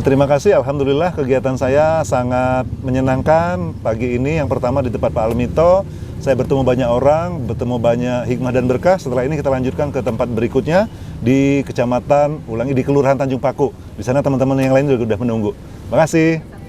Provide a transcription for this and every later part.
Terima kasih, alhamdulillah kegiatan saya sangat menyenangkan pagi ini. Yang pertama di tempat Pak Almito, saya bertemu banyak orang, bertemu banyak hikmah dan berkah. Setelah ini kita lanjutkan ke tempat berikutnya di kecamatan, di Kelurahan Tanjung Paku. Di sana teman-teman yang lain juga sudah menunggu. Terima kasih.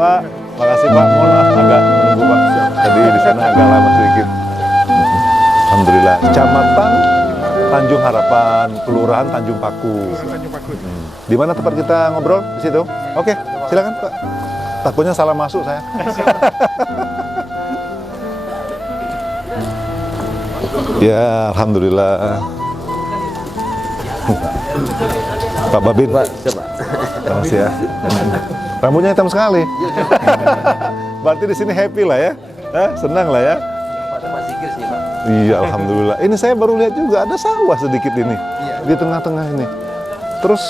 Pak, makasih Pak, mohon maaf agak menunggu Pak. Tadi di sana agak lama sedikit. Alhamdulillah, Kecamatan Tanjung Harapan, Kelurahan Tanjung Paku. Di mana tempat kita ngobrol? Di situ? Oke, silakan Pak. Takutnya salah masuk saya. Ya, alhamdulillah. Pak Babin. Pak, coba. Terima kasih ya. Rambutnya hitam sekali. Berarti di sini happy lah ya, senang lah ya. Pak Zikir sih Pak. Iya, alhamdulillah. Ini saya baru lihat juga ada sawah sedikit ini di tengah-tengah ini. Terus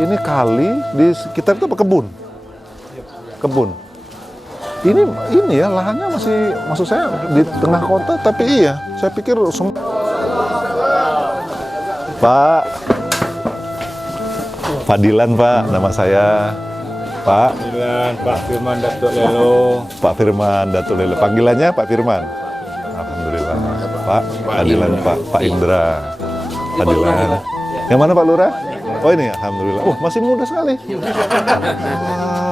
ini kali di sekitar itu apa kebun? Kebun. Ini ya lahannya masih, maksud saya di tengah kota, tapi iya, saya pikir semua. Pak Fadilan Pak, nama saya. Pak Firman Datuk Lelo. Pak Firman Datuk Lelo. Panggilannya Pak Firman. Alhamdulillah. Pak Fadilan Pak Indra. Fadilan. Yang mana Pak Lurah? Oh ini, alhamdulillah. Oh masih muda sekali.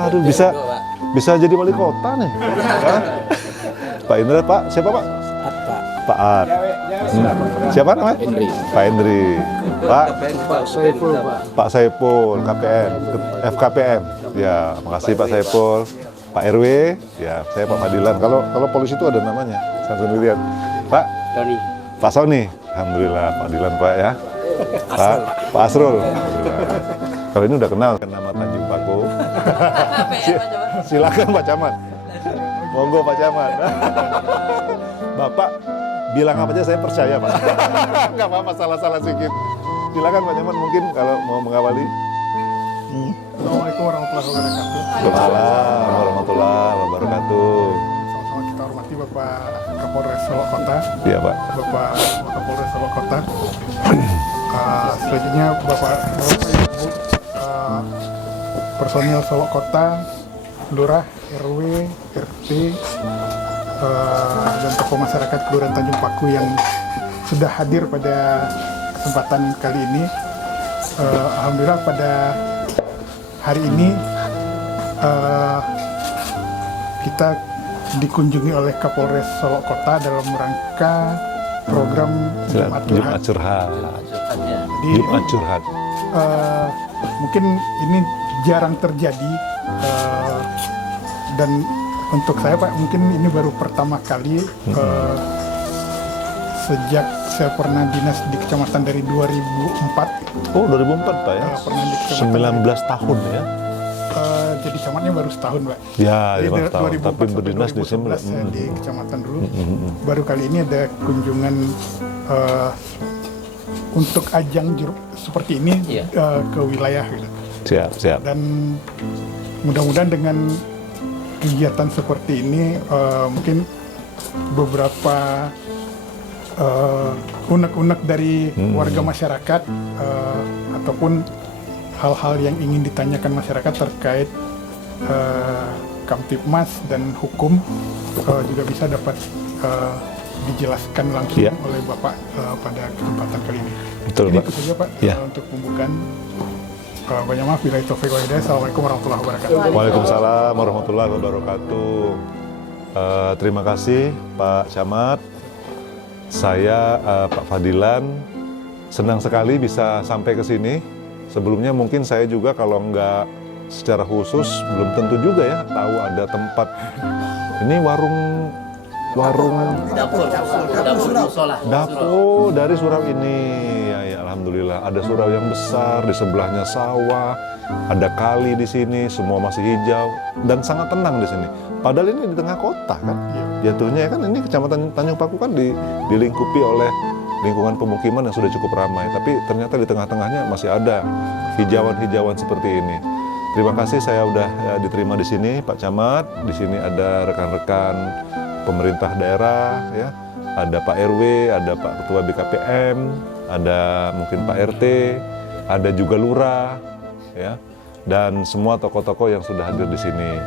Aduh bisa jadi wali kota nih. Pak Indra, Pak siapa Pak? Pak At. Siapa namanya? Hendri. Pak Hendri. Pak Saiful Pak. Pak Saiful, KPN, FKPM. Ya, makasih Pak Saiful. Pak RW, ya saya Pak Fadilan. Kalau polisi itu ada namanya, saya sendirian. Pak Tony. Pak Sony. Alhamdulillah, Pak Fadilan Pak ya. Pak Asrul. Kalau ini udah kenal kan nama Tanjung Paku. Silakan Pak Camat. Monggo Pak Camat. Bapak bilang apa aja saya percaya Pak. Nggak apa-apa salah-salah sedikit. Silakan Pak Camat mungkin kalau mau mengawali. Assalamualaikum warahmatullahi wabarakatuh. Waalaikumsalam warahmatullahi wabarakatuh. Sama-sama kita hormati Bapak Kapolres Solok Kota. Iya Pak. Bapak Kapolres Solok Kota. Selanjutnya Bapak Ibu personil Solok Kota, Lurah, RW, RT, dan tokoh masyarakat Kelurahan Tanjung Paku yang sudah hadir pada kesempatan kali ini. Alhamdulillah pada hari ini kita dikunjungi oleh Kapolres Solok Kota dalam rangka program Jumat Curhat. Jadi, Jumat Curhat. mungkin ini jarang terjadi dan untuk saya Pak mungkin ini baru pertama kali sejak saya pernah dinas di kecamatan dari 2004. Oh 2004 Pak ya? Pernah di kecamatan 19 tahun ya? Jadi camatnya baru setahun Pak. Ya, Jadi 5 tahun, 2004 tapi berdinas di sini. saya di kecamatan dulu. Baru kali ini ada kunjungan untuk ajang seperti ini ke wilayah gitu. Siap. Dan mudah-mudahan dengan kegiatan seperti ini mungkin beberapa unek-unek dari warga masyarakat ataupun hal-hal yang ingin ditanyakan masyarakat terkait Kamtibmas dan hukum juga bisa dapat dijelaskan langsung oleh Bapak pada kesempatan kali ini. Betul, Ini Pak. itu saja Pak untuk pembukaan. Banyak maaf, billahi taufiq wal hidayah. Assalamualaikum warahmatullahi wabarakatuh. Waalaikumsalam warahmatullahi wabarakatuh. Terima kasih Pak Camat. Saya Pak Fadilan senang sekali bisa sampai ke sini. Sebelumnya mungkin saya juga kalau nggak secara khusus belum tentu juga ya tahu ada tempat. Ini warung dapur dari surau ini. Ya, alhamdulillah ada surau yang besar, di sebelahnya sawah, ada kali di sini, semua masih hijau dan sangat tenang di sini. Padahal ini di tengah kota kan. Jatuhnya kan ini Kecamatan Tanjung Paku kan dilingkupi oleh lingkungan pemukiman yang sudah cukup ramai, tapi ternyata di tengah-tengahnya masih ada hijauan-hijauan seperti ini. Terima kasih saya udah diterima di sini, Pak Camat. Di sini ada rekan-rekan pemerintah daerah, ya, ada Pak RW, ada Pak Ketua BKPM, ada mungkin Pak RT, ada juga Lurah, ya, dan semua tokoh-tokoh yang sudah hadir di sini.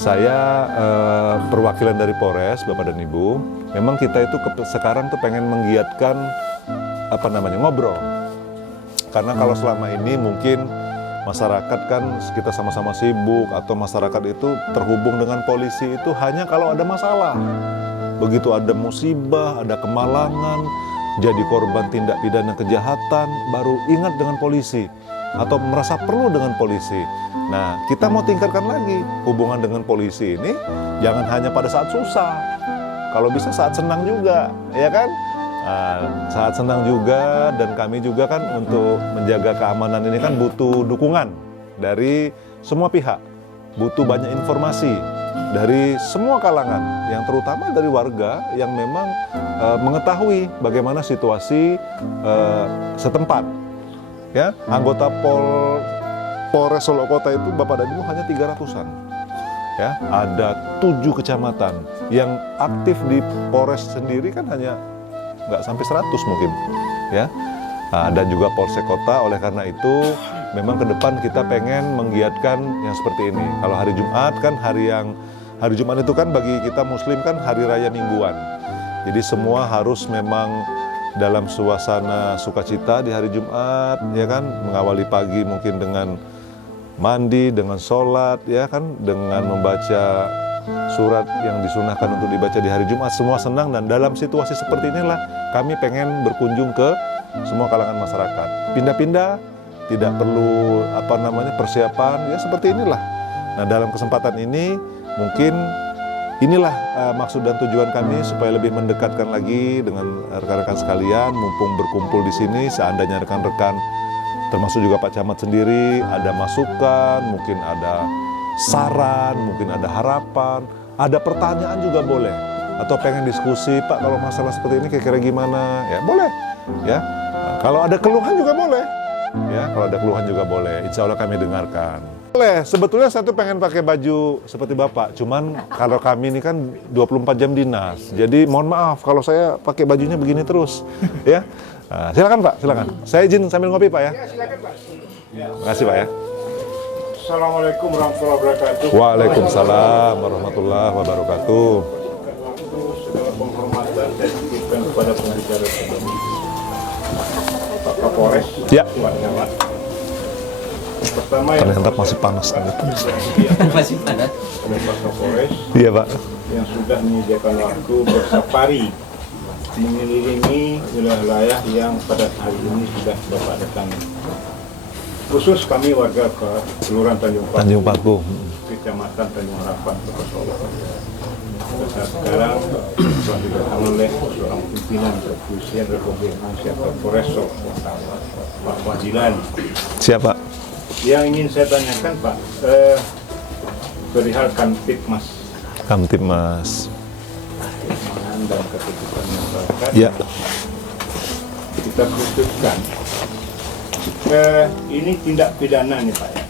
Saya perwakilan dari Polres, Bapak dan Ibu. Memang kita itu sekarang tuh pengen menggiatkan ngobrol. Karena kalau selama ini mungkin masyarakat kan kita sama-sama sibuk atau masyarakat itu terhubung dengan polisi itu hanya kalau ada masalah. Begitu ada musibah, ada kemalangan, jadi korban tindak pidana kejahatan, baru ingat dengan polisi atau merasa perlu dengan polisi. Nah, kita mau tingkatkan lagi hubungan dengan polisi ini, jangan hanya pada saat susah. Kalau bisa saat senang juga, ya kan? Saat senang juga, dan kami juga kan untuk menjaga keamanan ini kan butuh dukungan dari semua pihak, butuh banyak informasi dari semua kalangan, yang terutama dari warga yang memang mengetahui bagaimana situasi setempat. Ya, anggota Polres Solo Kota itu Bapak dan Ibu hanya 300-an. Ya, ada 7 kecamatan yang aktif di Polres sendiri kan hanya nggak sampai 100 mungkin, ya. Dan juga Polsek Kota. Oleh karena itu, memang ke depan kita pengen menggiatkan yang seperti ini. Kalau hari Jumat kan hari Jumat itu kan bagi kita Muslim kan hari raya mingguan. Jadi semua harus memang dalam suasana sukacita di hari Jumat, ya kan, mengawali pagi mungkin dengan mandi, dengan sholat, ya kan, dengan membaca surat yang disunahkan untuk dibaca di hari Jumat. Semua senang, dan dalam situasi seperti inilah kami pengen berkunjung ke semua kalangan masyarakat. Pindah-pindah, tidak perlu persiapan, ya seperti inilah. Nah, dalam kesempatan ini mungkin inilah maksud dan tujuan kami supaya lebih mendekatkan lagi dengan rekan-rekan sekalian, mumpung berkumpul di sini. Seandainya rekan-rekan, termasuk juga Pak Camat sendiri, ada masukan, mungkin ada saran, mungkin ada harapan, ada pertanyaan juga boleh. Atau pengen diskusi, Pak kalau masalah seperti ini kira-kira gimana? Ya boleh. Ya, kalau ada keluhan juga boleh. Ya, kalau ada keluhan juga boleh. Insya Allah kami dengarkan. Boleh, sebetulnya saya tuh pengen pakai baju seperti Bapak, cuman kalau kami ini kan 24 jam dinas, jadi mohon maaf kalau saya pakai bajunya begini terus, ya. Silakan Pak, silakan. Saya izin sambil ngopi Pak ya. Ya, silakan Pak. Terima kasih Pak ya. Assalamualaikum warahmatullahi wabarakatuh. Waalaikumsalam warahmatullahi wabarakatuh. Waktu segala penghormatan dan diberikan kepada pembicara Pak Kapolres, Ya. Pak Camat. Pertama yang Ternyata masih panas nih. Masih panas. oleh Pak Kapolres Iya Pak. yang sudah menyediakan waktu bersafari mengelilingi wilayah yang pada hari ini sudah Bapak datangi. Khusus kami warga Kelurahan Tanjung Paku, Tanjung Paku. Kecamatan Tanjung Harapan, Kota Solo. Pada saat sekarang telah didatangi oleh seorang pimpinan kepolisian Republik Indonesia Polres Solo Kota, Pak Fadilan. Siapa? Yang ingin saya tanyakan Pak, perihal Kamtibmas. Kamtibmas. Keamanan dan ketertiban masyarakat. Ya. Kita khususkan. Ini tindak pidana nih Pak ya.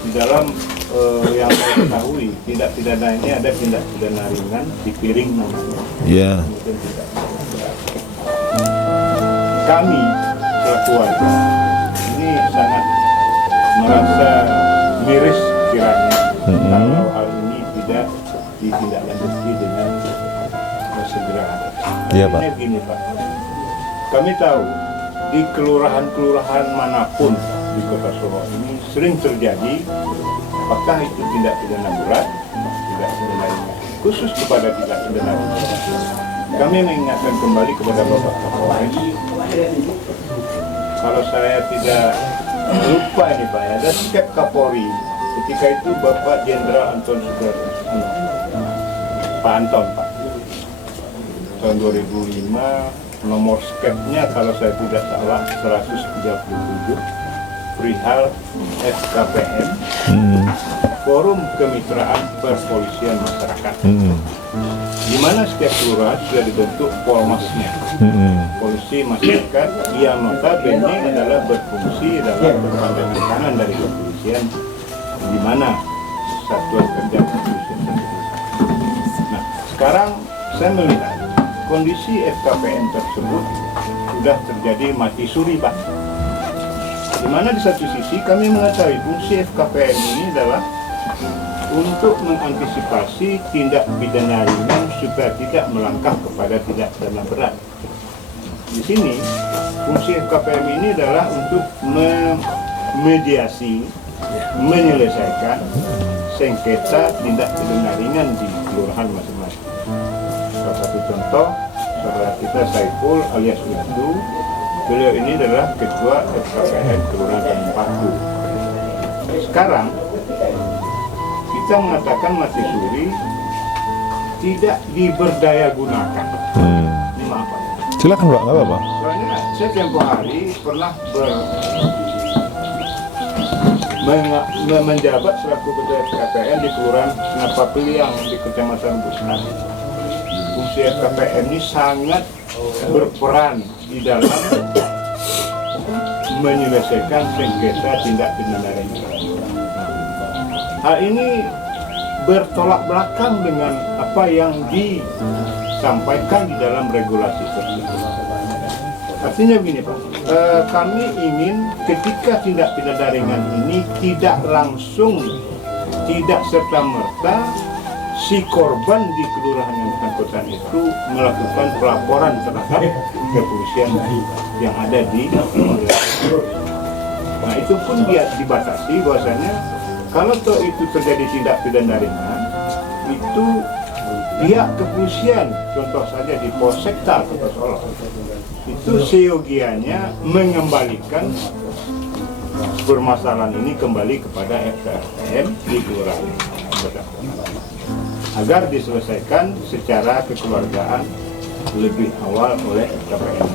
Di dalam yang saya ketahui, tindak pidana ini ada tindak pidana ringan, dipiring namanya. Ya. Kemudian tindak pidana berat. Kami selaku warga ini sangat merasa miris kiranya kalau hal ini tidak ditindaklanjuti dengan segera. Iya, Pak. Ini gini Pak, kami tahu di kelurahan-kelurahan manapun di Kota Solo ini sering terjadi, apakah itu tindak pidana berat, tindak pidana ringan, khusus kepada tindak pidana ringan. Kami mengingatkan kembali kepada Bapak Kapolres, kalau saya tidak lupa ini Pak ya, ada skep Kapolri. Ketika itu Bapak Jenderal Anton Sudarso, Pak Anton Pak. Tahun 2005 nomor skepnya kalau saya tidak salah 137 perihal FKPM, Forum Kemitraan Perpolisian Masyarakat, di mana setiap kelurahan sudah dibentuk polmasnya, polisi masyarakat yang notabene adalah berfungsi dalam berpandangan tangan dari kepolisian, di mana satuan kerja kepolisian tersebut. Nah, sekarang saya melihat kondisi FKPM tersebut sudah terjadi mati suri Pak. Di mana di satu sisi kami mengetahui fungsi FKPM ini adalah untuk mengantisipasi tindak pidana ringan supaya tidak melangkah kepada tindak pidana berat. Di sini fungsi FKPM ini adalah untuk memediasi, menyelesaikan sengketa tindak pidana ringan di kelurahan masing-masing. Salah satu contoh, saudara kita Saiful alias Udu, beliau ini adalah ketua FKPM Kelurahan Tanjung Paku. Sekarang kita mengatakan mati suri tidak diberdaya gunakan. Ini maaf Pak. Silakan Pak, nggak apa-apa. Soalnya saya tempoh hari pernah menjabat selaku ketua FKPM di Kelurahan Napapiliang di Kecamatan Busnas. Fungsi FKPM ini sangat berperan di dalam menyelesaikan sengketa tindak pidana ringan. Hal ini bertolak belakang dengan apa yang disampaikan di dalam regulasi tersebut. Artinya begini Pak, kami ingin ketika tindak pidana ringan ini tidak langsung, tidak serta-merta si korban di kelurahan yang bersangkutan itu melakukan pelaporan terhadap kepolisian yang ada di wilayah. Nah itu pun dia dibatasi bahwasanya kalau toh itu terjadi tindak pidana ringan, itu pihak kepolisian, contoh saja di Polsekta Kota Solo, itu seyogianya mengembalikan permasalahan ini kembali kepada FKPM di kelurahan agar diselesaikan secara kekeluargaan lebih awal oleh FKPM.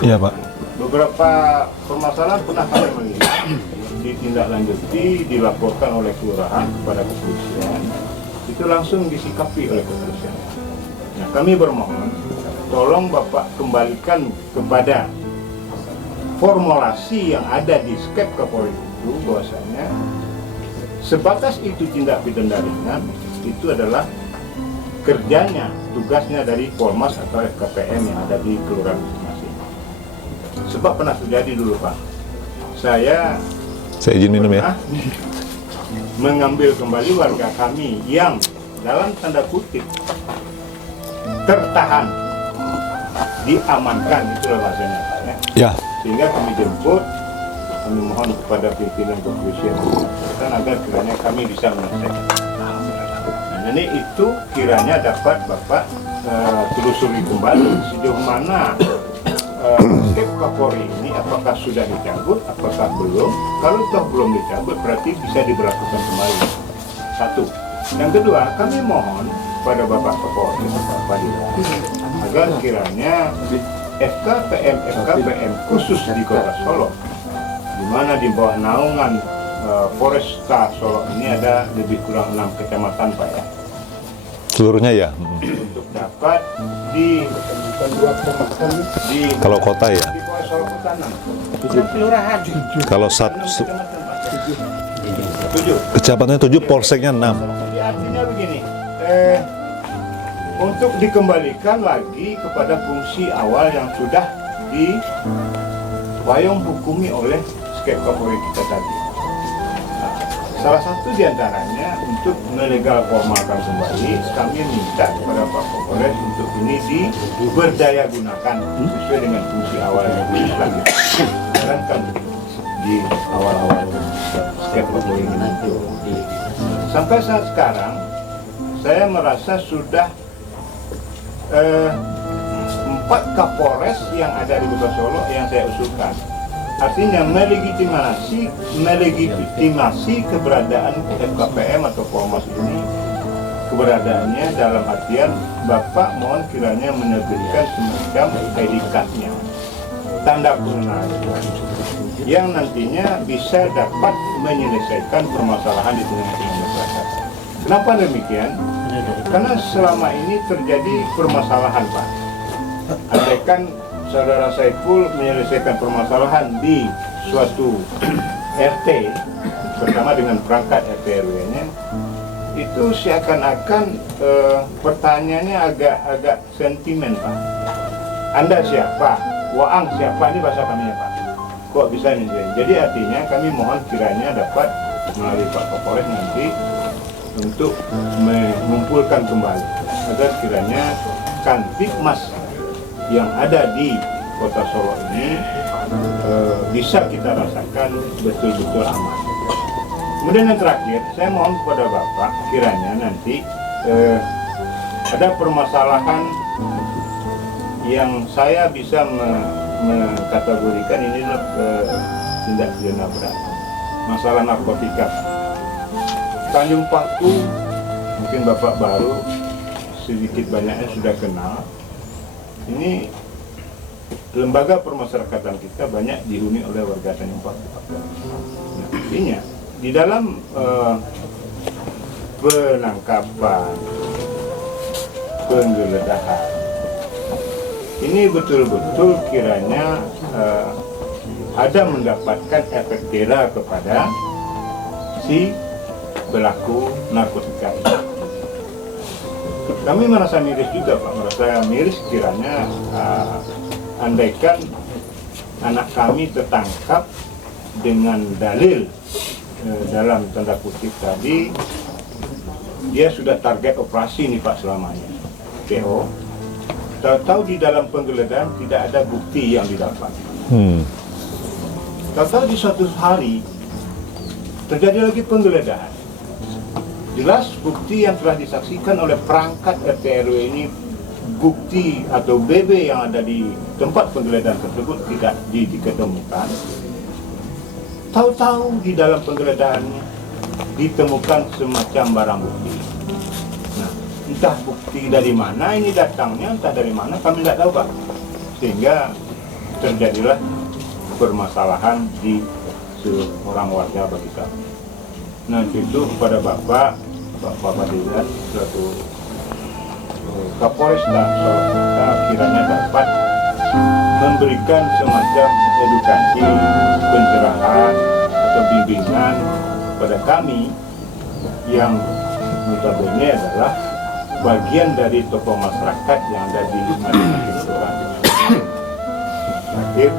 Iya Pak. Beberapa permasalahan pernah kami melihat ditindaklanjuti, dilaporkan oleh kelurahan kepada kepolisian, itu langsung disikapi oleh kepolisian. Nah, kami bermohon, tolong Bapak kembalikan kepada formulasi yang ada di skep Kapolri itu, bahwasanya sebatas itu tindak pidana ringan, itu adalah kerjanya, tugasnya dari Polmas atau FKPM yang ada di kelurahan masing-masing. Sebab pernah terjadi dulu Pak, saya izin minum ya. Mengambil kembali warga kami yang dalam tanda kutip tertahan, diamankan, itulah bahasanya Pak ya. Ya. Sehingga kami jemput, kami mohon kepada pimpinan kepolisian agar kiranya kami bisa menyelesaikan. Nah, ini itu kiranya dapat Bapak telusuri kembali sejauh mana skep Kapolri ini apakah sudah dicabut, apakah belum. Kalau toh belum dicabut berarti bisa diberlakukan kembali. Satu. Yang kedua, kami mohon pada Bapak Kapolri, Bapak Padilla, agar kiranya FKPM khusus di Kota Solo, di mana di bawah naungan Foresta Solo ini ada lebih kurang 6 kecamatan Pak ya. Seluruhnya ya. Untuk dapat di Kalau kota ya. di bawah Solo Kota 6 kelurahan. Kalau 6 satu kecamatan Pak. 7. kecamatannya 7, polseknya 6. Jadi artinya begini, untuk dikembalikan lagi kepada fungsi awal yang sudah diwayang hukumi oleh skep Kapolri kita tadi. Nah, salah satu diantaranya untuk melegal formalkan kembali, kami minta kepada Pak Kapolres untuk ini diberdaya gunakan sesuai dengan fungsi awal yang lagi dijalankan di awal-awal skep Kapolri ini. Sampai saat sekarang, saya merasa sudah 4 Kapolres yang ada di Kota Solo yang saya usulkan. artinya melegitimasi keberadaan FKPM atau Polmas ini, keberadaannya dalam artian Bapak mohon kiranya menerbitkan semacam ID card-nya, tanda pengenalan yang nantinya bisa dapat menyelesaikan permasalahan di tengah-tengah masyarakat. Kenapa demikian? Karena selama ini terjadi permasalahan, Pak. Andaikan Saudara Saiful menyelesaikan permasalahan di suatu RT, bersama dengan perangkat RT RW-nya, itu seakan-akan pertanyaannya agak sentimen, Pak. Anda siapa? Waang siapa? Ini bahasa kami ya, Pak. Kok bisa ini? Jadi artinya kami mohon kiranya dapat melalui Pak Kapolres nanti untuk mengumpulkan kembali agar kiranya Kantikmas yang ada di Kota Solo ini bisa kita rasakan betul-betul aman. Kemudian yang terakhir, saya mohon kepada Bapak kiranya nanti ada permasalahan yang saya bisa mengkategorikan ini tindak pidana berat, masalah narkotika. Tanjung Paku, mungkin Bapak baru sedikit banyaknya sudah kenal. Ini lembaga permasyarakatan kita banyak dihuni oleh warga Tanjung Paku. Nah, artinya di dalam penangkapan, penggeledahan, ini betul-betul kiranya ada mendapatkan efek jera kepada si pelaku narkotika ini. Kami merasa miris juga, Pak, merasa miris kiranya andaikan anak kami tertangkap dengan dalil dalam tanda kutip tadi dia sudah target operasi nih, Pak, selamanya PO. Tahu-tahu di dalam penggeledahan tidak ada bukti yang didapat. Tahu-tahu di suatu hari terjadi lagi penggeledahan. Jelas bukti yang telah disaksikan oleh perangkat RT RW ini, bukti atau BB yang ada di tempat penggeledahan tersebut tidak diketemukan. Tahu-tahu di dalam penggeledahannya ditemukan semacam barang bukti. Nah, entah bukti dari mana ini datangnya, entah dari mana, kami tidak tahu, Pak. Sehingga terjadilah permasalahan di seorang warga bagi kami. Nah, itu kepada Bapak Fadilan selaku Kapolres Solo kita kiranya dapat memberikan semacam edukasi, pencerahan atau bimbingan kepada kami yang notabene adalah bagian dari tokoh masyarakat yang ada di masing-masing kelurahan. Terakhir,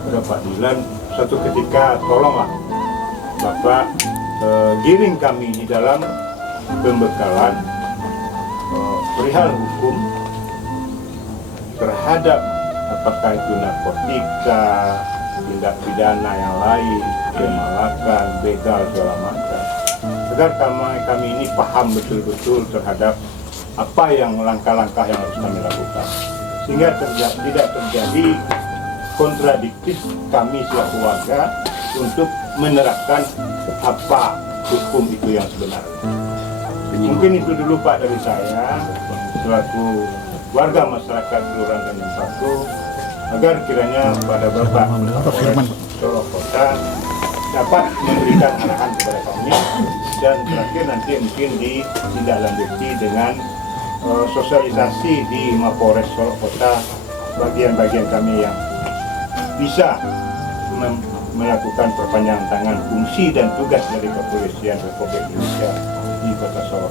kepada Pak Dilan, suatu ketika tolonglah Bapak giring kami di dalam pembekalan perihal hukum terhadap apakah itu narkotika, tindak pidana yang lain, kemalakan, begal, segala macam, agar kami ini paham betul-betul terhadap apa yang langkah-langkah yang harus kami lakukan, sehingga tidak terjadi kontradiktif kami selaku warga untuk menerapkan apa hukum itu yang sebenarnya. Mungkin itu dulu, Pak, dari saya selaku warga masyarakat Kelurahan Tanjung Paku, agar kiranya pada Bapak Kapolres Solo Kota dapat memberikan arahan kepada kami, dan terakhir nanti mungkin ditindaklanjuti dengan sosialisasi di Mapolres Solo Kota bagian-bagian kami yang bisa melakukan perpanjangan tangan fungsi dan tugas dari Kepolisian Republik Indonesia di Kota Solo.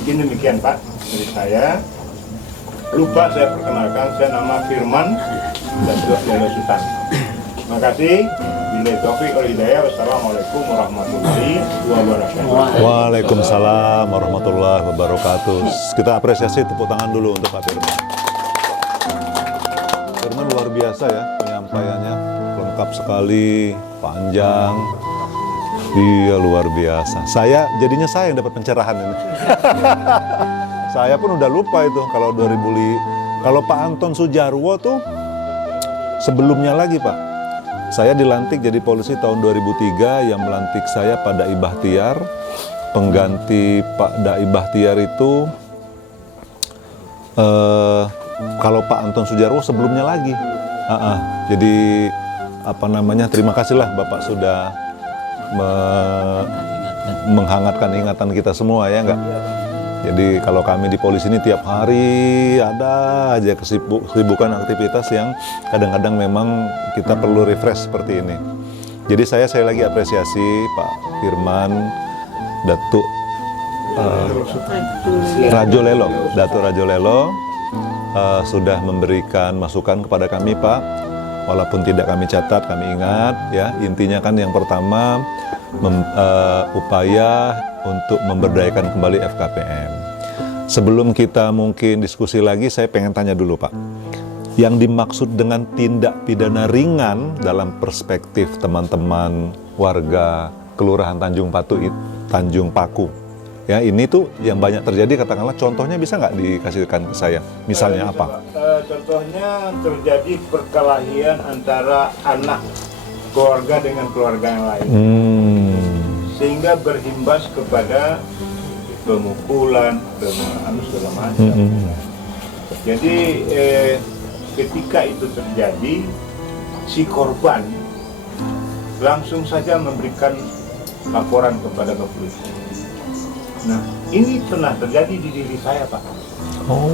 Mungkin demikian, Pak, dari saya. Lupa saya perkenalkan, saya nama Firman dan Dr. Sultan. Terima kasih. Bila taufik wal hidayah. Wassalamualaikum warahmatullahi wabarakatuh. Waalaikumsalam warahmatullahi wabarakatuh. Kita apresiasi, tepuk tangan dulu untuk Pak Firman. Firman luar biasa ya penyampaiannya, lengkap sekali, panjang. Iya, luar biasa. Jadinya saya yang dapat pencerahan ini. Saya pun udah lupa itu kalau 2000. Kalau Pak Anton Sujarwo tuh sebelumnya lagi, Pak. Saya dilantik jadi polisi tahun 2003, yang melantik saya Pak Dai Bahtiar. Pengganti Pak Dai Bahtiar itu kalau Pak Anton Sujarwo sebelumnya lagi. Jadi terima kasihlah Bapak sudah menghangatkan ingatan kita semua, ya enggak? Jadi kalau kami di polisi ini tiap hari ada aja kesibukan aktivitas yang kadang-kadang memang kita perlu refresh seperti ini. Jadi saya lagi apresiasi Pak Firman, Datuk Datuk Rajo Lelo sudah memberikan masukan kepada kami, Pak. Walaupun tidak kami catat, kami ingat, ya. Intinya kan yang pertama upaya untuk memberdayakan kembali FKPM. Sebelum kita mungkin diskusi lagi, saya pengen tanya dulu, Pak. Yang dimaksud dengan tindak pidana ringan dalam perspektif teman-teman warga Kelurahan Tanjung Paku. Ya, ini tuh yang banyak terjadi, katakanlah contohnya bisa nggak dikasihkan ke saya? Misalnya apa? Contohnya terjadi perkelahian antara anak keluarga dengan keluarga yang lain. Sehingga berimbas kepada pemukulan, segala macam. Jadi ketika itu terjadi, si korban langsung saja memberikan laporan kepada kepolisian. Nah, ini pernah terjadi di diri saya, Pak.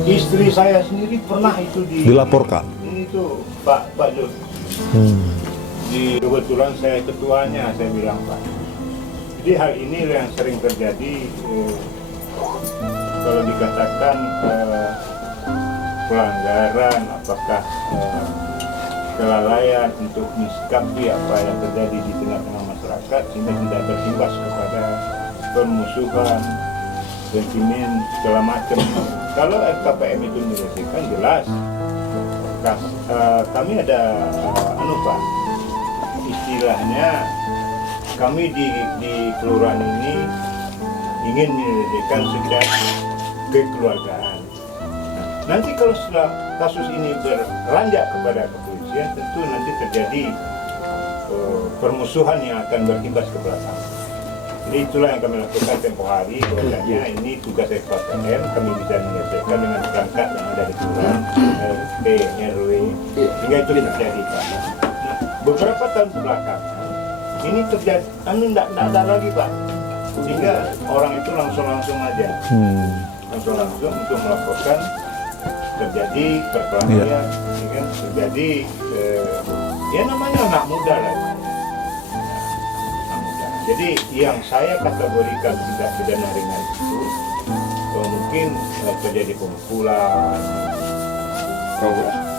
Istri saya sendiri pernah itu dilaporkan. Ini tuh Pak Jod. Kebetulan saya ketuanya, saya bilang, Pak. Jadi hal ini yang sering terjadi, kalau dikatakan pelanggaran, apakah kelalaian untuk menyikapi apa yang terjadi di tengah-tengah masyarakat sehingga tidak berimbas kepada permusuhan, sentimen, segala macam. Kalau FKPM itu menyelesaikan, jelas kami ada Pak, istilahnya kami di kelurahan ini ingin menyelesaikan sejak kekeluargaan. Nanti kalau setelah kasus ini beranjak kepada kepolisian, tentu nanti terjadi permusuhan yang akan berimbas ke belakang. Jadi itulah yang kami lakukan tempoh hari, bahwasanya ini tugas FKPM, kami bisa menyelesaikan dengan perangkat yang ada di kelurahan, RT, RW, sehingga itu terjadi, Pak. Nah, beberapa tahun belakang ini terjadi, tidak ada lagi, Pak, sehingga orang itu langsung aja, langsung untuk melaporkan terjadi perkelahian, sehingga terjadi ya namanya anak muda lah. Jadi yang saya kategorikan tidak pidana ringan itu mungkin terjadi pemukulan,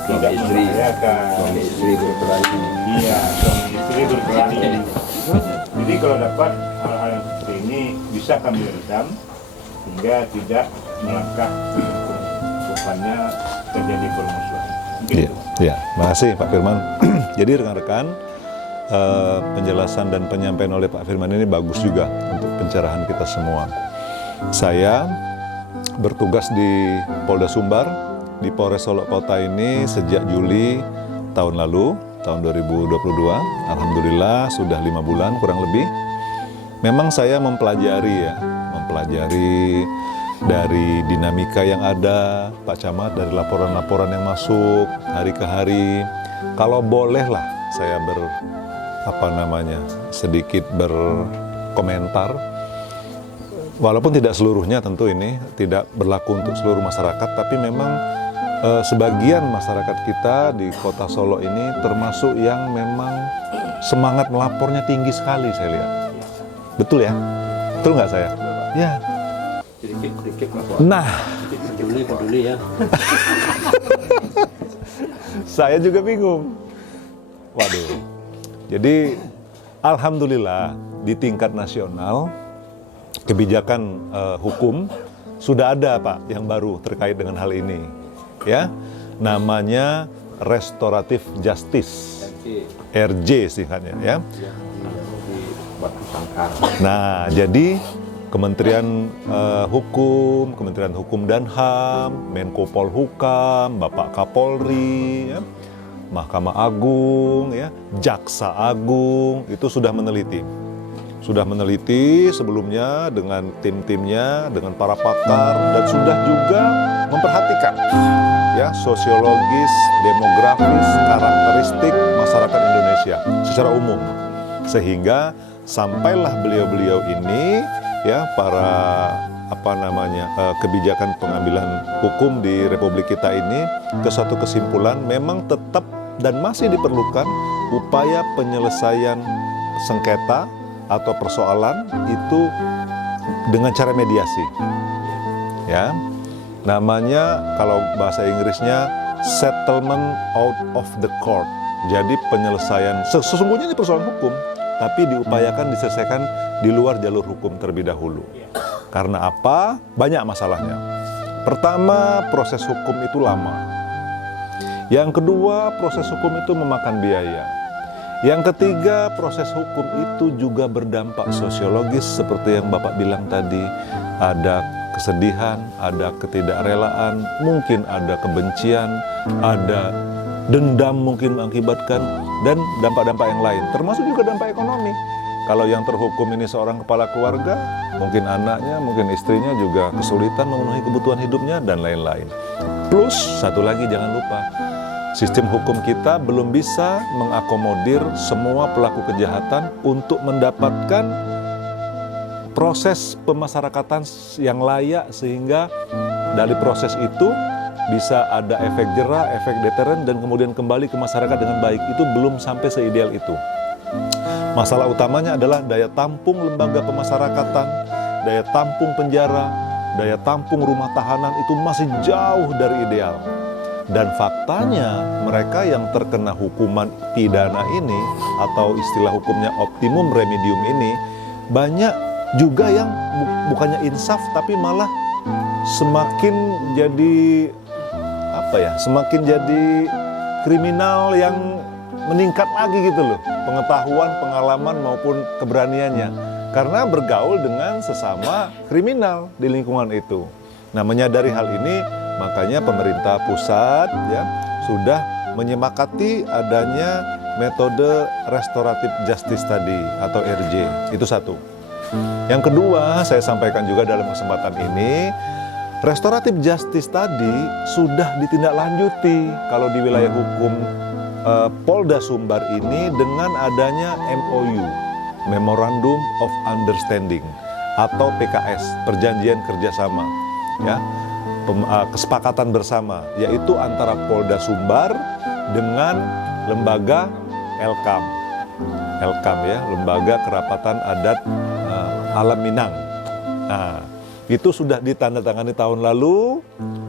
tidak membahayakan, suami istri berkelahi. Iya, suami istri berkelahi. Jadi kalau dapat hal-hal yang seperti ini bisa kami redam hingga tidak melangkah bukannya terjadi permusuhan. Iya, makasih Pak Firman. Jadi rekan-rekan, penjelasan dan penyampaian oleh Pak Firman ini bagus juga untuk pencerahan kita semua. Saya bertugas di Polda Sumbar, di Polres Solok Kota ini sejak Juli tahun lalu, tahun 2022. Alhamdulillah sudah 5 bulan kurang lebih. Memang saya mempelajari dari dinamika yang ada, Pak Camat, dari laporan-laporan yang masuk hari ke hari. Kalau bolehlah saya sedikit berkomentar, walaupun tidak seluruhnya, tentu ini tidak berlaku untuk seluruh masyarakat, tapi memang sebagian masyarakat kita di Kota Solo ini termasuk yang memang semangat melapornya tinggi sekali, saya lihat. Betul ya? Betul nggak saya? Ya. Sedikit lapor. Nah, peduli ya. saya juga bingung. Waduh. Jadi alhamdulillah di tingkat nasional kebijakan hukum sudah ada, Pak, yang baru terkait dengan hal ini. Ya. Namanya Restoratif Justice. RJ singkatnya, ya. Nah, jadi Kementerian Hukum, Kementerian Hukum dan HAM, Menko Polhukam, Bapak Kapolri, ya, Mahkamah Agung, ya, Jaksa Agung itu sudah meneliti. Sudah meneliti sebelumnya dengan tim-timnya, dengan para pakar, dan sudah juga memperhatikan ya sosiologis, demografis, karakteristik masyarakat Indonesia secara umum. Sehingga sampailah beliau-beliau ini ya para kebijakan pengambilan hukum di Republik kita ini ke suatu kesimpulan memang tetap dan masih diperlukan upaya penyelesaian sengketa atau persoalan itu dengan cara mediasi. Ya. Namanya kalau bahasa Inggrisnya settlement out of the court. Jadi penyelesaian sesungguhnya ini persoalan hukum, tapi diupayakan diselesaikan di luar jalur hukum terlebih dahulu. Karena apa? Banyak masalahnya. Pertama, proses hukum itu lama. Yang kedua, proses hukum itu memakan biaya. Yang ketiga, proses hukum itu juga berdampak sosiologis seperti yang Bapak bilang tadi. Ada kesedihan, ada ketidakrelaan, mungkin ada kebencian, ada dendam mungkin mengakibatkan, dan dampak-dampak yang lain. Termasuk juga dampak ekonomi. Kalau yang terhukum ini seorang kepala keluarga, mungkin anaknya, mungkin istrinya juga kesulitan memenuhi kebutuhan hidupnya, dan lain-lain. Plus, satu lagi jangan lupa, sistem hukum kita belum bisa mengakomodir semua pelaku kejahatan untuk mendapatkan proses pemasyarakatan yang layak sehingga dari proses itu bisa ada efek jera, efek deteren, dan kemudian kembali ke masyarakat dengan baik. Itu belum sampai seideal itu. Masalah utamanya adalah daya tampung lembaga pemasyarakatan, daya tampung penjara, daya tampung rumah tahanan itu masih jauh dari ideal. Dan faktanya mereka yang terkena hukuman pidana ini atau istilah hukumnya optimum remedium ini banyak juga yang bukannya insaf tapi malah semakin jadi semakin jadi kriminal yang meningkat lagi gitu loh, pengetahuan, pengalaman maupun keberaniannya karena bergaul dengan sesama kriminal di lingkungan itu. Nah, menyadari hal ini makanya pemerintah pusat ya sudah menyemakati adanya metode restoratif justice tadi atau RJ. Itu satu. Yang kedua, saya sampaikan juga dalam kesempatan ini, restoratif justice tadi sudah ditindaklanjuti kalau di wilayah hukum Polda Sumbar ini dengan adanya MOU, Memorandum of Understanding atau PKS, Perjanjian Kerjasama, ya. Kesepakatan bersama, yaitu antara Polda Sumbar dengan lembaga LKAM ya, Lembaga Kerapatan Adat Alam Minang. Nah, itu sudah ditandatangani tahun lalu,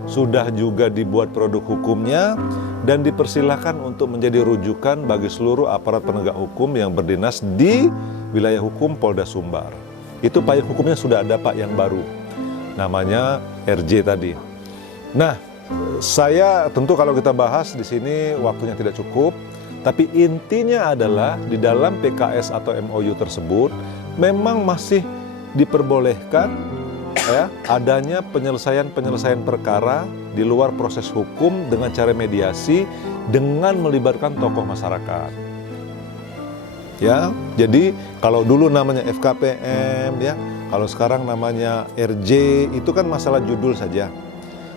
sudah juga dibuat produk hukumnya, dan dipersilahkan untuk menjadi rujukan bagi seluruh aparat penegak hukum yang berdinas di wilayah hukum Polda Sumbar. Itu payung hukumnya sudah ada Pak yang baru, namanya RJ tadi. Nah, saya tentu kalau kita bahas di sini waktunya tidak cukup, tapi intinya adalah di dalam PKS atau MOU tersebut memang masih diperbolehkan ya adanya penyelesaian perkara di luar proses hukum dengan cara mediasi dengan melibatkan tokoh masyarakat. Ya, jadi kalau dulu namanya FKPM ya, kalau sekarang namanya RJ, itu kan masalah judul saja.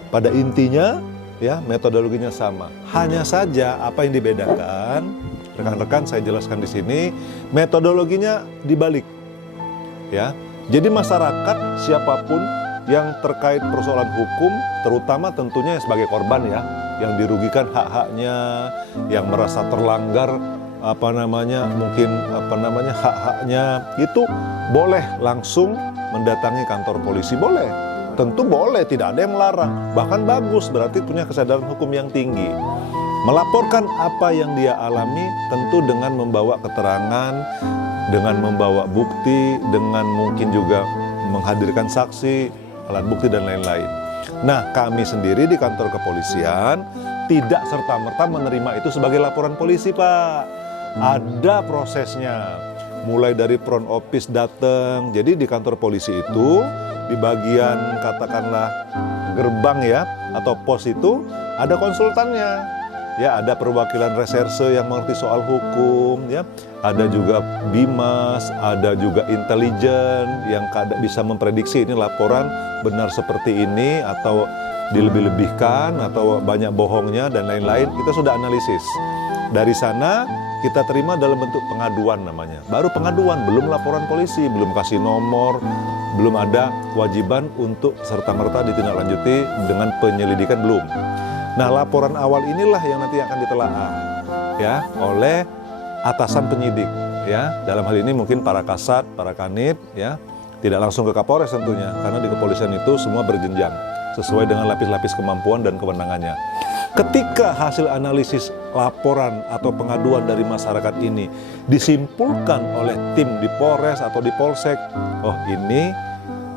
Pada intinya ya metodologinya sama. Hanya saja apa yang dibedakan, rekan-rekan saya jelaskan di sini, metodologinya dibalik. Ya. Jadi masyarakat siapapun yang terkait persoalan hukum, terutama tentunya sebagai korban ya, yang dirugikan hak-haknya, yang merasa terlanggar hak-haknya, itu boleh langsung mendatangi kantor polisi, boleh. Tentu boleh, tidak ada yang melarang. Bahkan bagus, berarti punya kesadaran hukum yang tinggi. Melaporkan apa yang dia alami tentu dengan membawa keterangan, dengan membawa bukti, dengan mungkin juga menghadirkan saksi, alat bukti dan lain-lain. Nah, kami sendiri di kantor kepolisian tidak serta-merta menerima itu sebagai laporan polisi, Pak. Ada prosesnya. Mulai dari front office datang. Jadi di kantor polisi itu di bagian katakanlah gerbang ya atau pos itu ada konsultannya. ya ada perwakilan reserse yang mengerti soal hukum, ya ada juga bimas, ada juga intelijen yang bisa memprediksi ini laporan benar seperti ini atau dilebih-lebihkan atau banyak bohongnya dan lain-lain. Kita sudah analisis. Dari sana kita terima dalam bentuk pengaduan namanya. Baru pengaduan, belum laporan polisi, belum kasih nomor, belum ada kewajiban untuk serta-merta ditindaklanjuti dengan penyelidikan, belum. Nah, laporan awal inilah yang nanti akan ditelaah ya oleh atasan penyidik ya. Dalam hal ini mungkin para kasat, para kanit ya. Tidak langsung ke Kapolres tentunya, karena di kepolisian itu semua berjenjang sesuai dengan lapis-lapis kemampuan dan kewenangannya. Ketika hasil analisis laporan atau pengaduan dari masyarakat ini disimpulkan oleh tim di Polres atau di Polsek, oh ini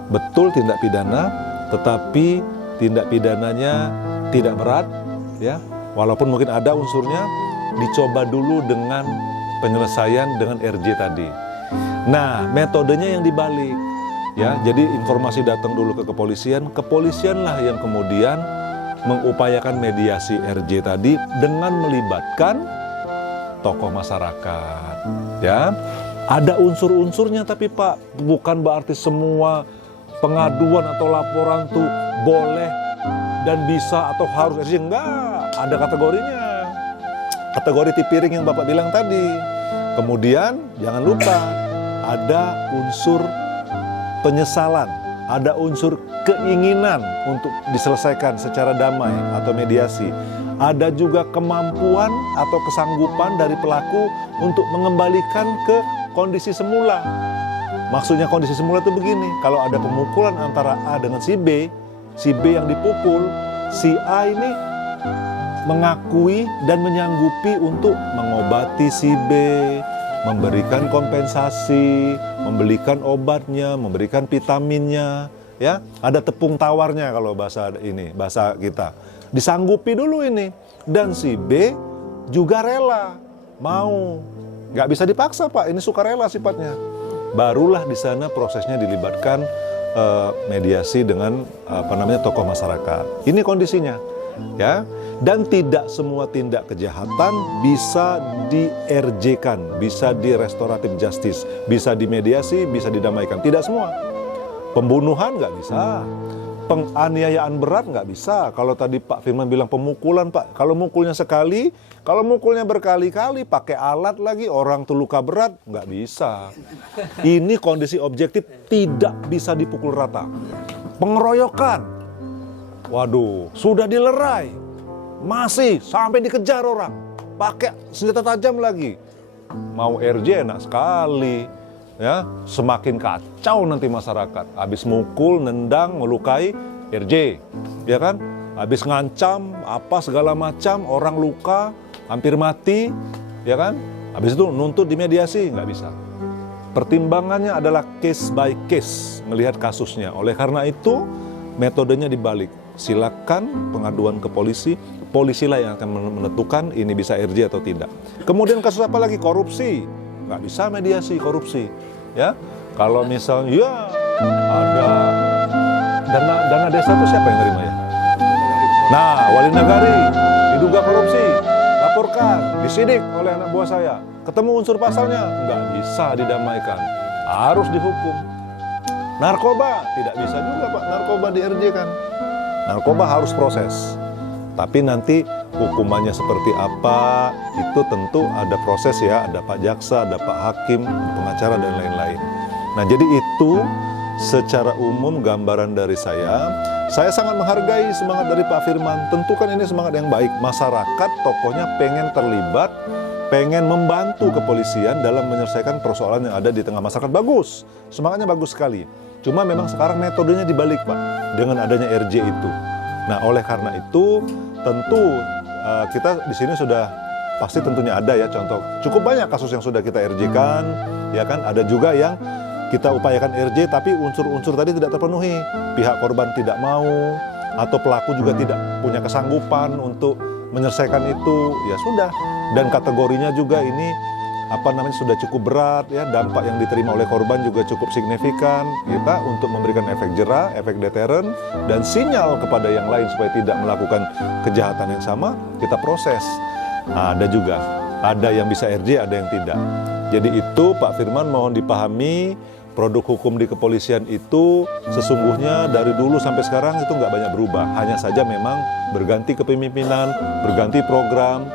betul tindak pidana, tetapi tindak pidananya tidak berat, ya. Walaupun mungkin ada unsurnya, dicoba dulu dengan penyelesaian dengan RJ tadi. Nah, metodenya yang dibalik, ya. Jadi informasi datang dulu ke kepolisian, kepolisianlah yang kemudian mengupayakan mediasi RJ tadi dengan melibatkan tokoh masyarakat, ya. Ada unsur-unsurnya, tapi Pak, bukan berarti semua pengaduan atau laporan tuh boleh dan bisa atau harus RJ. Enggak, ada kategorinya. Kategori tipiring yang Bapak bilang tadi. Kemudian jangan lupa ada unsur penyesalan, ada unsur keinginan untuk diselesaikan secara damai atau mediasi. Ada juga kemampuan atau kesanggupan dari pelaku untuk mengembalikan ke kondisi semula. Maksudnya kondisi semula itu begini, kalau ada pemukulan antara A dengan si B yang dipukul, si A ini mengakui dan menyanggupi untuk mengobati si B, memberikan kompensasi, membelikan obatnya, memberikan vitaminnya, ya. Ada tepung tawarnya kalau bahasa kita. Disanggupi dulu ini, dan si B juga rela, mau. Nggak bisa dipaksa, Pak, ini sukarela sifatnya. Barulah di sana prosesnya dilibatkan mediasi dengan tokoh masyarakat. Ini kondisinya, ya. Dan tidak semua tindak kejahatan bisa di-RJ-kan, bisa di restoratif justice, bisa dimediasi, bisa didamaikan. Tidak semua. Pembunuhan nggak bisa, penganiayaan berat nggak bisa. Kalau tadi Pak Firman bilang pemukulan, Pak, kalau mukulnya sekali, kalau mukulnya berkali-kali, pakai alat lagi, orang tuh luka berat, nggak bisa. Ini kondisi objektif, tidak bisa dipukul rata. Pengeroyokan, waduh, sudah dilerai, masih sampai dikejar orang, pakai senjata tajam lagi. Mau RJ enak sekali, ya. Semakin kacau nanti masyarakat. Habis mukul, nendang, melukai, RJ, ya kan? Habis ngancam, apa segala macam, orang luka, hampir mati, ya kan? Habis itu nuntut dimediasi, nggak bisa. Pertimbangannya adalah case by case, melihat kasusnya. Oleh karena itu, metodenya dibalik. Silakan pengaduan ke polisi, polisilah yang akan menentukan ini bisa RJ atau tidak. Kemudian kasus apa lagi? Korupsi. Nggak bisa mediasi korupsi. Ya, kalau misalnya ya ada dana desa itu siapa yang terima ya? Nah, wali nagari diduga korupsi, laporkan, disidik oleh anak buah saya. Ketemu unsur pasalnya, nggak bisa didamaikan, harus dihukum. Narkoba tidak bisa juga, Pak, narkoba di-RJ kan. Narkoba harus proses. Tapi nanti hukumannya seperti apa, itu tentu ada proses ya, ada Pak Jaksa, ada Pak Hakim, pengacara dan lain-lain. Nah, jadi itu secara umum gambaran dari saya. Saya sangat menghargai semangat dari Pak Firman. Tentu kan ini semangat yang baik. Masyarakat tokohnya pengen terlibat, pengen membantu kepolisian dalam menyelesaikan persoalan yang ada di tengah masyarakat. Bagus, semangatnya bagus sekali. Cuma memang sekarang metodenya dibalik, Pak, dengan adanya RJ itu. Nah, oleh karena itu tentu kita di sini sudah pasti tentunya ada ya contoh. Cukup banyak kasus yang sudah kita RJ-kan, ya kan? Ada juga yang kita upayakan RJ tapi unsur-unsur tadi tidak terpenuhi. Pihak korban tidak mau atau pelaku juga tidak punya kesanggupan untuk menyelesaikan itu. Ya sudah. Dan kategorinya juga ini sudah cukup berat ya, dampak yang diterima oleh korban juga cukup signifikan, kita untuk memberikan efek jera, efek deteren dan sinyal kepada yang lain supaya tidak melakukan kejahatan yang sama, kita proses. Ada yang bisa RJ, ada yang tidak. Jadi itu Pak Firman mohon dipahami, produk hukum di kepolisian itu sesungguhnya dari dulu sampai sekarang itu nggak banyak berubah. Hanya saja memang berganti kepemimpinan, berganti program.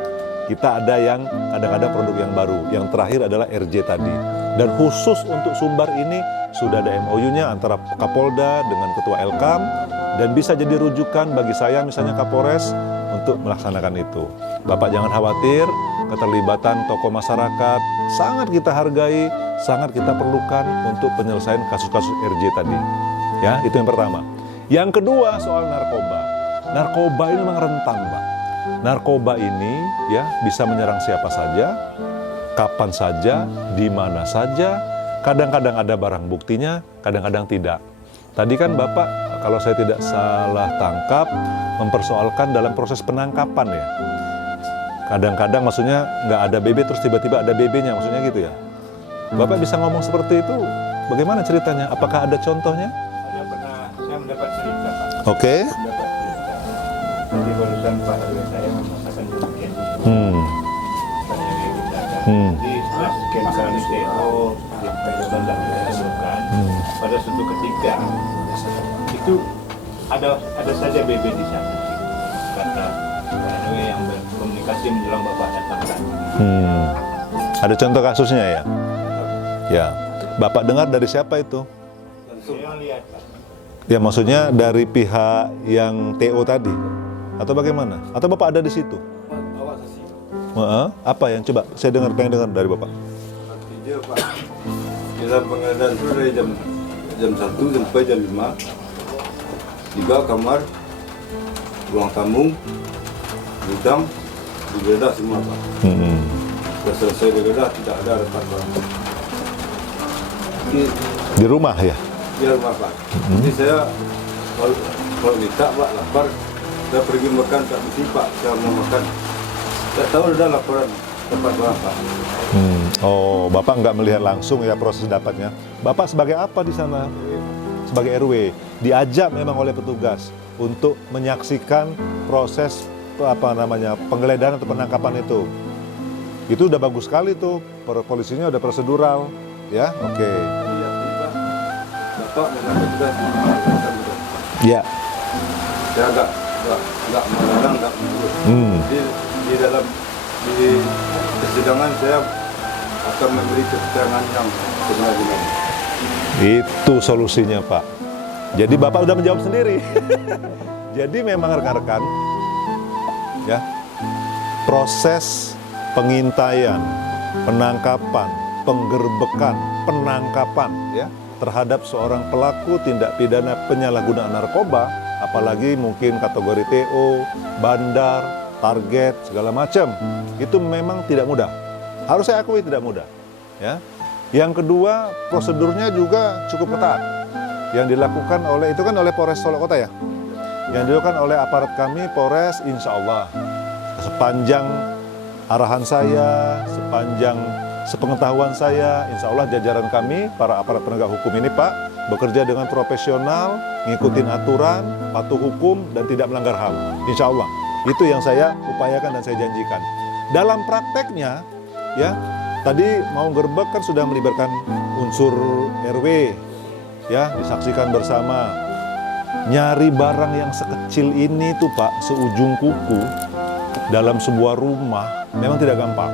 Kita ada yang kadang-kadang produk yang baru. Yang terakhir adalah RJ tadi. Dan khusus untuk Sumbar ini sudah ada MOU-nya antara Kapolda dengan Ketua Elkam. Dan bisa jadi rujukan bagi saya misalnya Kapolres untuk melaksanakan itu. Bapak jangan khawatir, keterlibatan tokoh masyarakat sangat kita hargai, sangat kita perlukan untuk penyelesaian kasus-kasus RJ tadi. Ya, itu yang pertama. Yang kedua soal narkoba. Narkoba ini memang rentan, Pak. Narkoba ini ya bisa menyerang siapa saja, kapan saja, di mana saja. Kadang-kadang ada barang buktinya, kadang-kadang tidak. Tadi kan Bapak, kalau saya tidak salah tangkap, mempersoalkan dalam proses penangkapan ya. Kadang-kadang maksudnya nggak ada BB terus tiba-tiba ada BB-nya, maksudnya gitu ya. Bapak bisa ngomong seperti itu, bagaimana ceritanya? Apakah ada contohnya? Saya mendapat cerita, Pak. Oke. Mendapat cerita. Jadi barusan Pak RW saya memasakan demikian. Pak RW kita kan. Jadi setelah sekian kali TO, dan dilakukan, pada suatu ketika itu ada saja BB di sana. Kata Pak RW yang berkomunikasi menjelang Bapak datangkan. Ada contoh kasusnya ya? Ya. Bapak dengar dari siapa itu? Saya lihat, Pak. Ya maksudnya dari pihak yang TO tadi? Atau bagaimana? Atau Bapak ada di situ? Bawa saksi. Apa yang coba saya dengar dari Bapak? Dia Pak, dalam penggeledahan itu dari jam 1 sampai jam 5, 3 kamar, ruang tamu, gudang, digeledah semua Pak. Sudah selesai digeledah, tidak ada retak barang. Di rumah ya? Di rumah Pak. Jadi saya kalau minta Pak lapar, saya pergi makan tak mesti Pak, saya mau makan. Tak tahu ada laporan tempat barang Pak. Oh, Bapak nggak melihat langsung ya proses dapatnya. Bapak sebagai apa di sana? Sebagai RW. Diajak memang oleh petugas untuk menyaksikan proses penggeledahan atau penangkapan itu. Itu udah bagus sekali tuh. Polisinya udah prosedural, ya. Oke. Bapak memang petugas mengamankan. Ya. Saya nggak melarang, nggak menurut. Di dalam persidangan saya akan memberi keterangan yang benar-benar. Itu solusinya, Pak. Jadi Bapak udah menjawab sendiri. Jadi memang rekan-rekan, ya, proses pengintaian, penangkapan, penggerbekan, penangkapan, ya, terhadap seorang pelaku tindak pidana penyalahgunaan narkoba, apalagi mungkin kategori TO, bandar, target, segala macam, itu memang tidak mudah. Harus saya akui tidak mudah. Ya. Yang kedua, prosedurnya juga cukup ketat. Yang dilakukan oleh, itu kan oleh Polres Solo Kota ya? Yang dilakukan oleh aparat kami, Polres, insya Allah. Sepanjang arahan saya, sepanjang sepengetahuan saya, insya Allah jajaran kami, para aparat penegak hukum ini Pak, bekerja dengan profesional, ngikutin aturan, patuh hukum, dan tidak melanggar HAM. Insya Allah. Itu yang saya upayakan dan saya janjikan. Dalam prakteknya, ya, tadi mau gerbek kan sudah melibatkan unsur RW, ya, disaksikan bersama. Nyari barang yang sekecil ini tuh Pak, seujung kuku dalam sebuah rumah memang tidak gampang.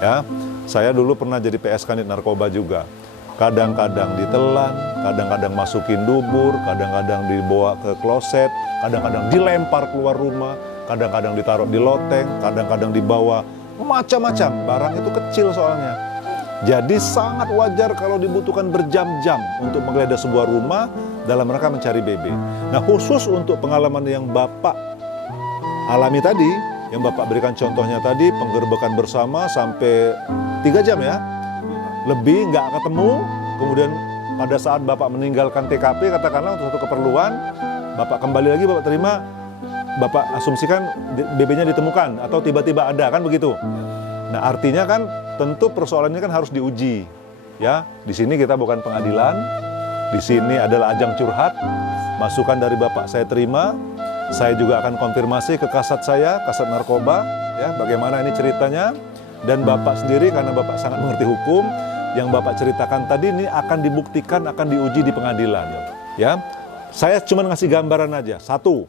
Ya, saya dulu pernah jadi PS Kanit Narkoba juga. Kadang-kadang ditelan, kadang-kadang masukin dubur, kadang-kadang dibawa ke kloset, kadang-kadang dilempar keluar rumah, kadang-kadang ditaruh di loteng, kadang-kadang dibawa, macam-macam. Barang itu kecil soalnya. Jadi sangat wajar kalau dibutuhkan berjam-jam untuk menggeledah sebuah rumah dalam rangka mencari BB. Nah, khusus untuk pengalaman yang Bapak alami tadi, yang Bapak berikan contohnya tadi, penggerbekan bersama sampai 3 jam ya, lebih nggak ketemu, kemudian pada saat Bapak meninggalkan TKP, katakanlah untuk satu keperluan, Bapak kembali lagi, Bapak terima, Bapak asumsikan BB-nya ditemukan, atau tiba-tiba ada, kan begitu. Nah, artinya kan tentu persoalan ini kan harus diuji. Ya, di sini kita bukan pengadilan, di sini adalah ajang curhat. Masukan dari Bapak saya terima, saya juga akan konfirmasi ke kasat saya, kasat narkoba, ya, bagaimana ini ceritanya. Dan Bapak sendiri, karena Bapak sangat mengerti hukum, yang Bapak ceritakan tadi ini akan dibuktikan, akan diuji di pengadilan. Ya, saya cuma ngasih gambaran aja. Satu,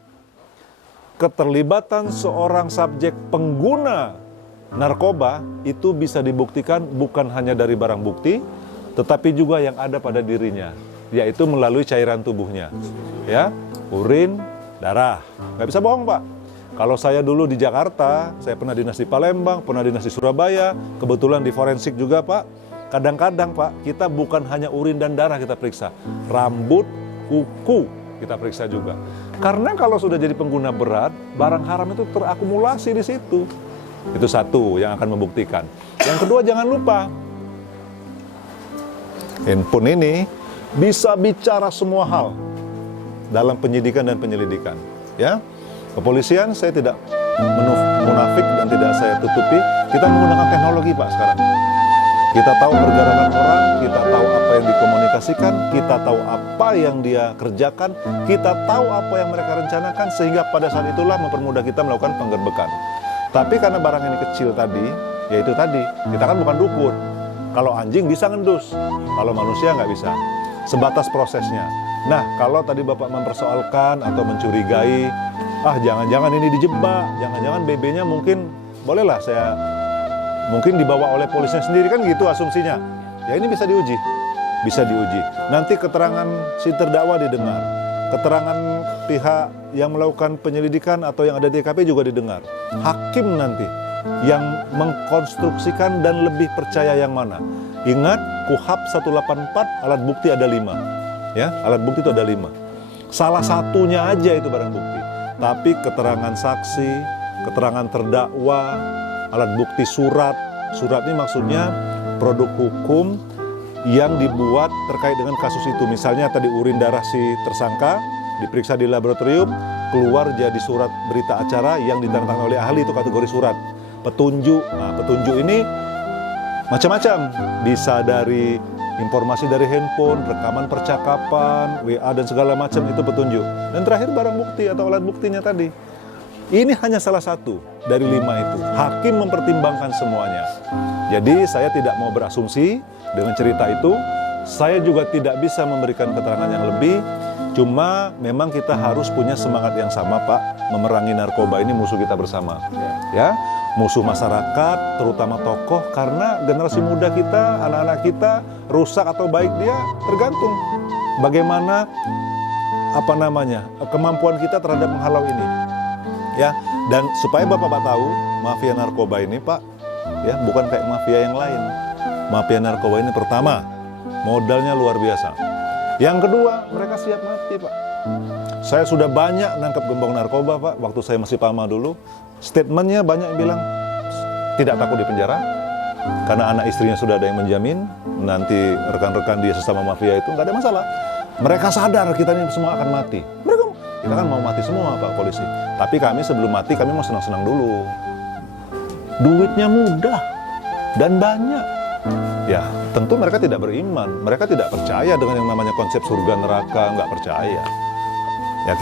keterlibatan seorang subjek pengguna narkoba itu bisa dibuktikan bukan hanya dari barang bukti, tetapi juga yang ada pada dirinya, yaitu melalui cairan tubuhnya, ya, urin, darah. Nggak bisa bohong, Pak. Kalau saya dulu di Jakarta, saya pernah dinas di Palembang, pernah dinas di Surabaya, kebetulan di forensik juga, Pak. Kadang-kadang, Pak, kita bukan hanya urin dan darah kita periksa, rambut, kuku kita periksa juga. Karena kalau sudah jadi pengguna berat, barang haram itu terakumulasi di situ. Itu satu yang akan membuktikan. Yang kedua, jangan lupa, handphone ini bisa bicara semua hal dalam penyidikan dan penyelidikan. Ya, kepolisian saya tidak munafik dan tidak saya tutupi. Kita menggunakan teknologi, Pak, sekarang. Kita tahu pergerakan orang, kita tahu apa yang dikomunikasikan, kita tahu apa yang dia kerjakan, kita tahu apa yang mereka rencanakan, sehingga pada saat itulah mempermudah kita melakukan penggerbekan. Tapi karena barang ini kecil tadi, yaitu tadi, kita kan bukan dukun. Kalau anjing bisa ngendus, kalau manusia nggak bisa. Sebatas prosesnya. Nah, kalau tadi Bapak mempersoalkan atau mencurigai, jangan-jangan ini dijebak, jangan-jangan BB-nya mungkin, bolehlah saya, mungkin dibawa oleh polisnya sendiri, kan gitu asumsinya. Ya ini bisa diuji, bisa diuji. Nanti keterangan si terdakwa didengar, keterangan pihak yang melakukan penyelidikan atau yang ada di TKP juga didengar. Hakim nanti yang mengkonstruksikan dan lebih percaya yang mana. Ingat, KUHAP 184, alat bukti ada 5. Ya, alat bukti itu ada 5. Salah satunya aja itu barang bukti. Tapi keterangan saksi, keterangan terdakwa, alat bukti surat. Surat ini maksudnya produk hukum yang dibuat terkait dengan kasus itu. Misalnya tadi urin darah si tersangka, diperiksa di laboratorium, keluar jadi surat berita acara yang ditandatangani oleh ahli, itu kategori surat. Petunjuk, nah petunjuk ini macam-macam. Bisa dari informasi dari handphone, rekaman percakapan, WA dan segala macam, itu petunjuk. Dan terakhir barang bukti atau alat buktinya tadi. Ini hanya salah satu dari 5 itu. Hakim mempertimbangkan semuanya. Jadi saya tidak mau berasumsi dengan cerita itu. Saya juga tidak bisa memberikan keterangan yang lebih. Cuma memang kita harus punya semangat yang sama, Pak. Memerangi narkoba ini musuh kita bersama. Ya, musuh masyarakat, terutama tokoh, karena generasi muda kita, anak-anak kita, rusak atau baik dia tergantung bagaimana kemampuan kita terhadap menghalau ini. Ya, dan supaya Bapak tahu, mafia narkoba ini, Pak, ya, bukan kayak mafia yang lain. Mafia narkoba ini pertama, modalnya luar biasa. Yang kedua, mereka siap mati, Pak. Saya sudah banyak nangkap gembong narkoba, Pak, waktu saya masih PAMA dulu. Statementnya banyak yang bilang, tidak takut di penjara, karena anak istrinya sudah ada yang menjamin, nanti rekan-rekan dia sesama mafia itu nggak ada masalah. Mereka sadar kita ini semua akan mati. Kita kan mau mati semua, Pak Polisi. Tapi kami sebelum mati, kami mau senang-senang dulu. Duitnya mudah dan banyak. Ya, tentu mereka tidak beriman. Mereka tidak percaya dengan yang namanya konsep surga neraka, nggak percaya. Ya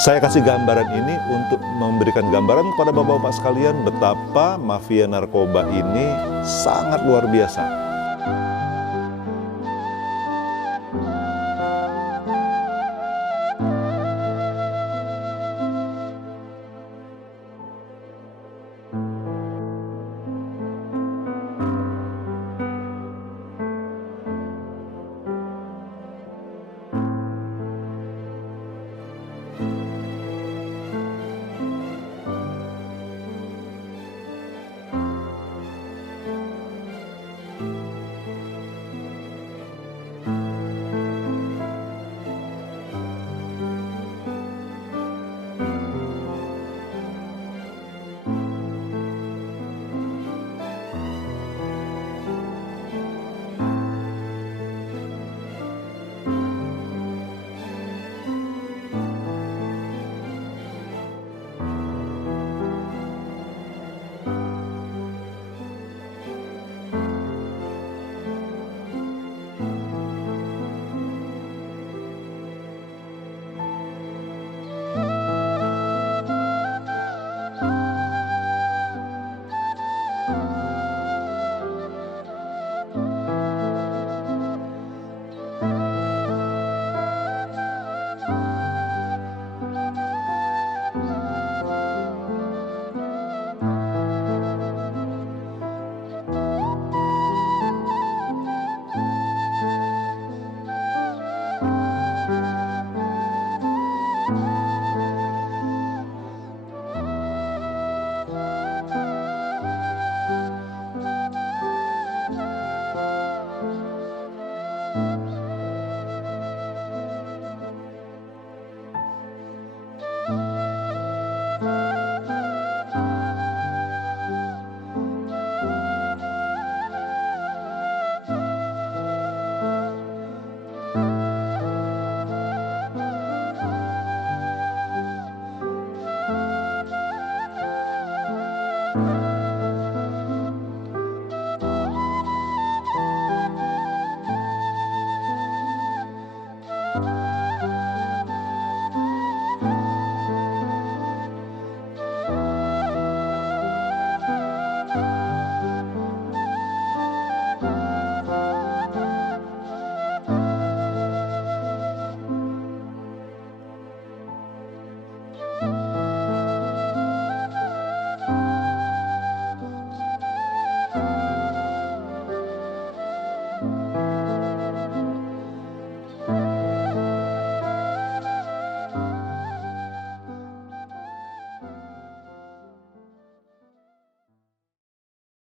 saya kasih gambaran ini untuk memberikan gambaran kepada bapak-bapak sekalian betapa mafia narkoba ini sangat luar biasa. Pak.